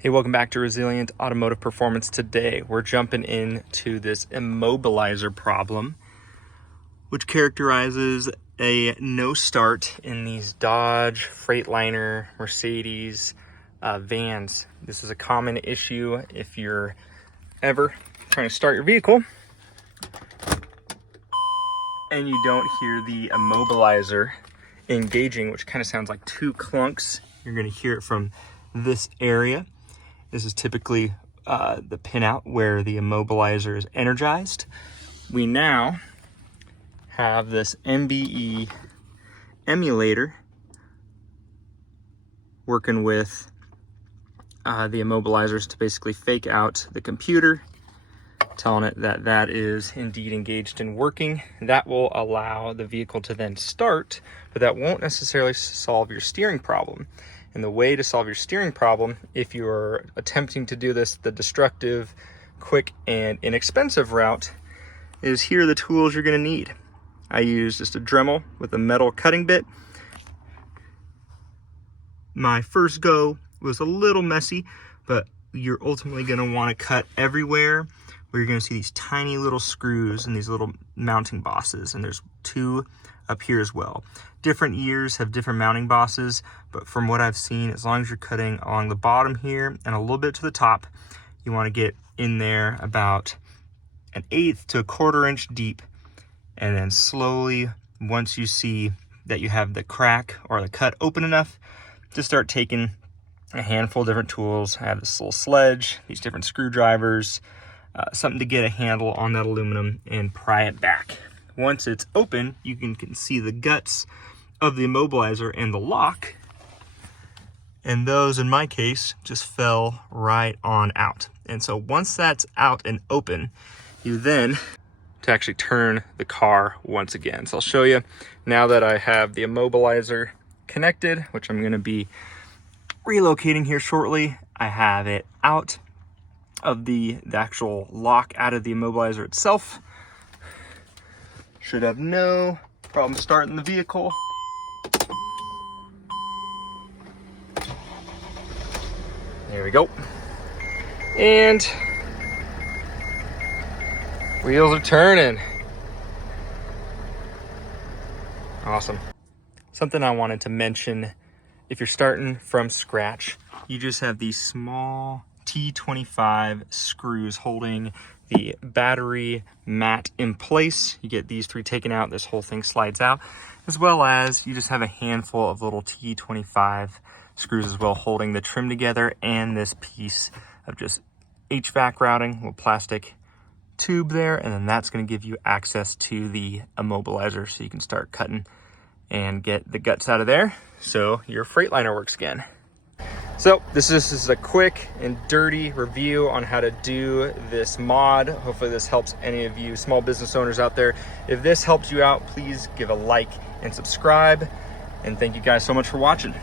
Hey, welcome back to Resilient Automotive Performance. Today, we're jumping into this immobilizer problem, which characterizes a no start in these Dodge, Freightliner, Mercedes vans. This is a common issue if you're ever trying to start your vehicle and you don't hear the immobilizer engaging, which kind of sounds like two clunks. You're going to hear it from this area. This is typically the pinout where the immobilizer is energized. We now have this ELV Emulator working with the immobilizers to basically fake out the computer, telling it that that is indeed engaged and working. That will allow the vehicle to then start, but that won't necessarily solve your steering problem. And the way to solve your steering problem, if you're attempting to do this the destructive, quick, and inexpensive route, is here are the tools you're going to need. I use just a Dremel with a metal cutting bit. My first go was a little messy, but you're ultimately going to want to cut everywhere where you're going to see these tiny little screws and these little mounting bosses, and there's two up here as well. Different years have different mounting bosses, but from what I've seen, as long as you're cutting along the bottom here and a little bit to the top, you want to get in there about 1/8 to 1/4 inch deep, and then slowly, once you see that you have the crack or the cut open enough, to start taking a handful of different tools. I have this little sledge, these different screwdrivers, something to get a handle on that aluminum and pry it back. Once it's open, you can see the guts of the immobilizer and the lock. And those, in my case, just fell right on out. And so once that's out and open, you then to actually turn the car once again. So I'll show you now that I have the immobilizer connected, which I'm going to be relocating here shortly. I have it out of the actual lock out of the immobilizer itself. Should have no problem starting the vehicle. There we go. And wheels are turning. Awesome. Something I wanted to mention, if you're starting from scratch, you just have these small T25 screws holding the battery mat in place. You get these three taken out, this whole thing slides out, as well as you just have a handful of little T25 screws as well holding the trim together, and this piece of just HVAC routing, little plastic tube there, and then that's going to give you access to the immobilizer so you can start cutting and get the guts out of there so your Freightliner works again. So this is a quick and dirty review on how to do this mod. Hopefully this helps any of you small business owners out there. If this helps you out, please give a like and subscribe. And thank you guys so much for watching.